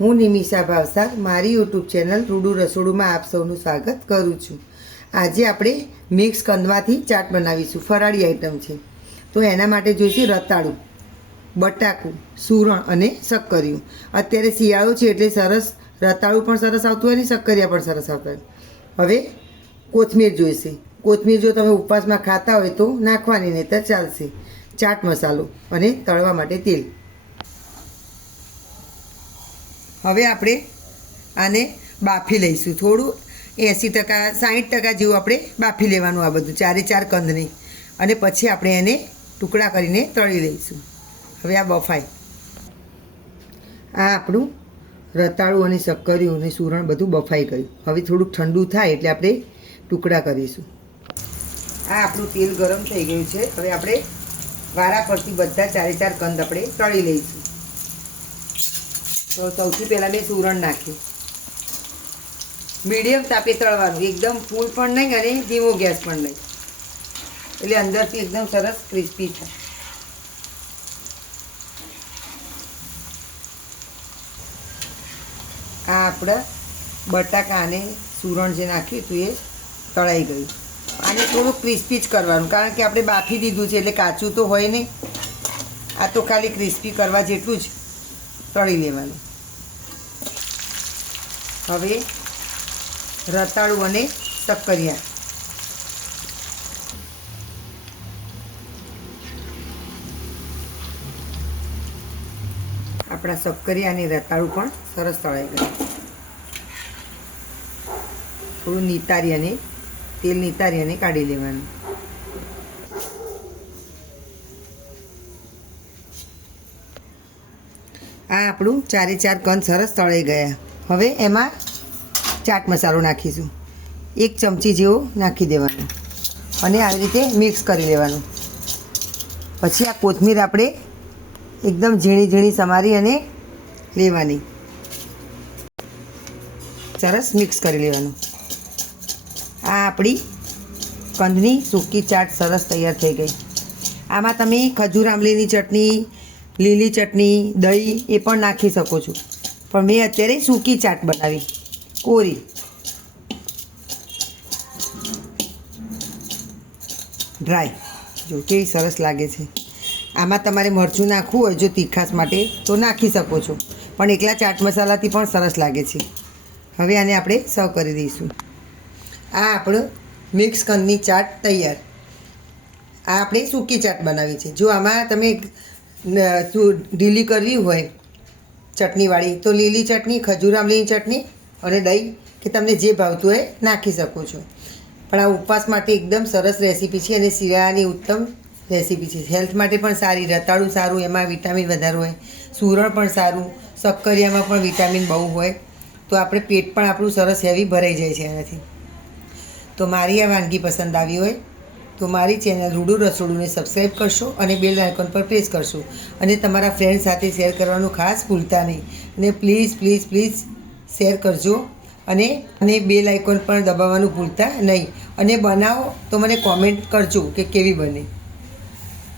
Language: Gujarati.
હું નિમિષા ભાવસાર મારી યુટ્યુબ ચેનલ રૂડુ રસોડુંમાં આપ સૌનું સ્વાગત કરું છું। આજે આપણે મિક્સ કંદમાંથી ચાટ બનાવીશું। ફરાળી આઈટમ છે, તો એના માટે જોઈશે રતાળું, બટાકું, સૂરણ અને શક્કરિયું। અત્યારે શિયાળો છે એટલે સરસ રતાળું પણ સરસ આવતું હોય ને શક્કરિયા પણ સરસ આવતા હોય। હવે કોથમીર જોઈશે। કોથમીર જો તમે ઉપવાસમાં ખાતા હોય તો નાખવાની, નહીં તો ચાલશે। ચાટ મસાલો અને તળવા માટે તેલ। હવે આપણે આને બાફી લઈશું। થોડું 80% 60% જેવું આપણે બાફી લેવાનું આ બધું, ચારે ચાર કંદને, અને પછી આપણે એને ટુકડા કરીને તળી લઈશું। હવે આ બફાય, આ આપણું રતાળું અને શક્કરિયું અને સૂરણ બધું બફાઈ ગયું। હવે થોડુંક ઠંડુ થાય એટલે આપણે ટુકડા કરીશું। આ આપણું તેલ ગરમ થઈ ગયું છે। હવે આપણે વારા પરથી બધા ચારે ચાર કંદ આપણે તળી લઈશું। તો સૌથી પહેલાં મેં સૂરણ નાખ્યું, મીડિયમ તાપે તળવાનું, એકદમ ફૂલ પણ નહીં અને ધીમો ગેસ પણ નહીં, એટલે અંદરથી એકદમ સરસ ક્રિસ્પી થાય। આ આપણા બટાકા અને સૂરણ જે નાખ્યું હતું એ તળાઈ ગયું। આને થોડું ક્રિસ્પી જ કરવાનું, કારણ કે આપણે બાફી દીધું છે એટલે કાચું તો હોય નહીં। આ તો ખાલી ક્રિસ્પી કરવા જેટલું જ તળી લેવાનું। હવે રતાળું અને શક્કરિયા, આપણા શક્કરિયા અને રતાળું પણ સરસ તળાઈ ગયા। થોડું નીતારી અને તેલ નીતારી અને કાઢી લેવાનું। આ આપણું ચારે ચાર કંદ સરસ તળાઈ ગયા। હવે એમાં ચાટ મસાલો નાખીશું, 1 ચમચી જેવો નાખી દેવાનો અને આવી રીતે મિક્સ કરી લેવાનું। પછી આ કોથમીર આપણે એકદમ ઝીણી ઝીણી સમારી અને લેવાની, સરસ મિક્સ કરી લેવાનું। આ આપણી કંદની સૂકી ચાટ સરસ તૈયાર થઈ ગઈ। આમાં તમે ખજૂર આમલીની ચટણી, લીલી ચટણી, દહીં એ પણ નાખી શકો છો, પણ મેં અત્યારે સૂકી ચાટ બનાવી, કોરી। ડ્રાય જો કેવી સરસ લાગે છે। આમાં તમારે મરચું નાખવું હોય જો તીખાશ માટે તો નાખી શકો છો, પણ એકલા ચાટ મસાલાથી પણ સરસ લાગે છે। હવે આને આપણે સર્વ કરી દઈશું। આ આપણો મિક્સ કંદની ચાટ તૈયાર। આ આપણે સૂકી ચાટ બનાવી છે। જો આમાં તમે ઢીલી કરવી હોય ચટણીવાળી તો લીલી ચટણી, ખજૂર આમલીની ચટણી અને દહીં કે તમને જે ભાવતું હોય નાખી શકો છો, પણ આ ઉપવાસ માટે એકદમ સરસ રેસીપી છે અને શિયાળાની ઉત્તમ રેસીપી છે। હેલ્થ માટે પણ સારી, રતાળું સારું, એમાં વિટામિન વધારે હોય, સૂરણ પણ સારું, શક્કરિયામાં પણ વિટામિન બહુ હોય, તો આપણે પેટ પણ આપણું સરસ હેવી ભરાઈ જાય છે એનાથી। તો મારી આ વાનગી પસંદ આવી હોય તો મારી ચેનલ રૂડુ રસોડુંને સબસ્ક્રાઈબ કરશો અને બેલ આઇકોન પર પ્રેસ કરશો, અને તમારા ફ્રેન્ડ સાથે શેર કરવાનું ખાસ ભૂલતા નહીં। અને પ્લીઝ પ્લીઝ પ્લીઝ શેર કરજો અને બેલ આઇકોન પણ દબાવવાનું ભૂલતા નહીં। અને બનાવો તો મને કોમેન્ટ કરજો કે કેવી બને।